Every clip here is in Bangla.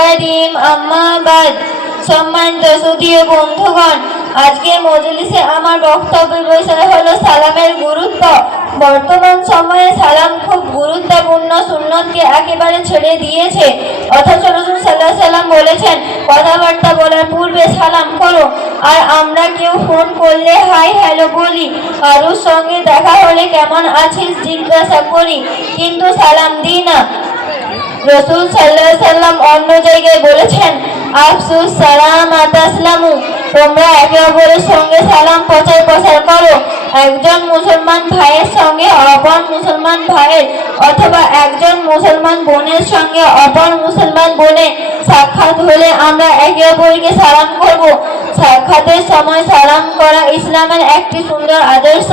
কারিম আম্মা বাদ সম্মানিত সুদীয় বন্ধুগণ মজলিসে আমার বক্তব্যের বিষয় হলো সালামের গুরুত্ব। বর্তমান সময়ে সালাম খুব গুরুত্বপূর্ণ, সুন্নতকে একেবারে ছেড়ে দিয়েছে। অথচ রসুল সাল্লাহ সাল্লাম বলেছেন, কথাবার্তা বলার পূর্বে সালাম করো, আর আমরা কেউ ফোন করলে হাই হ্যালো বলি, কারোর সঙ্গে দেখা হলে কেমন আছিস জিজ্ঞাসা করি, কিন্তু সালাম দিই না। রসুল সাল্লাহ সাল্লাম জায়গায় বলেছেন আফসুস সালাম আতাসলামু, তোমরা একে অপরের সঙ্গে সালাম প্রচার করো। একজন মুসলমান ভাইয়ের সঙ্গে, অপর মুসলমান ভাইয়ের অথবা একজন মুসলমান বোনের সঙ্গে, অপর মুসলমান সাক্ষাৎ হলে আমরা একে অপরকে সালাম করব। সাক্ষাতের সময় সালাম করা ইসলামের একটি সুন্দর আদর্শ।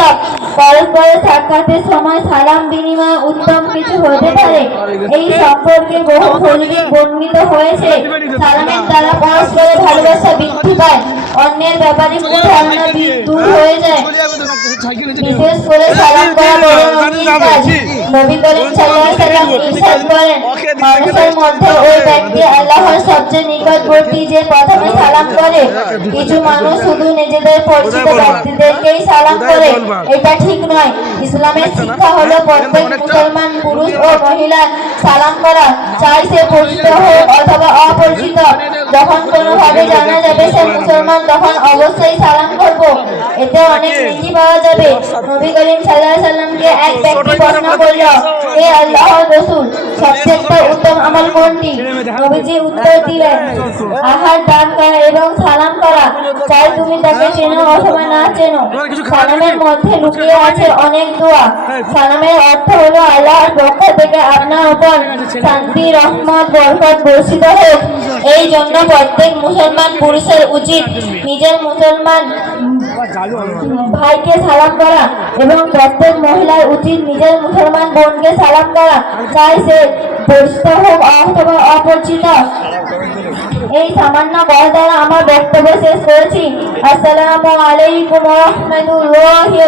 পরস্পরের সাক্ষাতের সময় সালাম বিনিময় উত্তম কিছু হতে পারে। এই সম্পর্কে বহু ফলবি বর্ণিত হয়েছে। সালামের দ্বারা পরস্পরের ভালোবাসা বৃদ্ধি পায়। অন্যের ব্যাপারে দূর হয়ে যায়। বিশেষ করে সালাম করা বড় নবীর কাজ নবী করিম সাল্লাম ইরশাদ করেন মানুষের মধ্যে ওই ব্যক্তি আল্লাহর সবচেয়ে নিকটবর্তী যে প্রথমে সালাম করে কিছু মানুষ শুধু নিজেদের পরিচিত ব্যক্তিদেরকেই সালাম করে। এটা ঠিক নয়। ইসলামের শিক্ষা হলো প্রত্যেক মুসলমান পুরুষ ও মহিলা সালাম করা। চাই সে পরিচিত হোক অথবা অপরিচিত। যখন কোনোভাবে জানা যাবে সে মুসলমান তখন অবশ্যই সালাম করব। এতে অনেক নেকি পাওয়া যাবে। নবী করিম আলাইহি সাল্লামকে এক ব্যক্তি প্রশ্ন করল হে আল্লাহর রাসূল সবচেয়ে উত্তম আমল কোনটি? নবীজি উত্তর দিলেন আহার দান করা এবং সালাম করা। চাই তুমি তাকে চেনো অথবা না চেনো। সালামের মধ্যে লুকিয়ে আছে অনেক দোয়া। সালামের অর্থ হলো আল্লাহর পক্ষ থেকে আপনার উপর শান্তি রহমত বরকত বর্ষিত হোক। এই জন্য প্রত্যেক মুসলমান পুরুষের উচিত নিজের মুসলমান ভাইকে সালাম করা এবং প্রত্যেক মহিলার উচিত নিজের মুসলমান বোনকে সালাম করা। চাই সে পরিচিত হোক অথবা অপরিচিত। এই সামান্য কথা দ্বারা আমার বক্তব্য শেষ করেছি। আসসালামু আলাইকুম রহমতুল্লাহি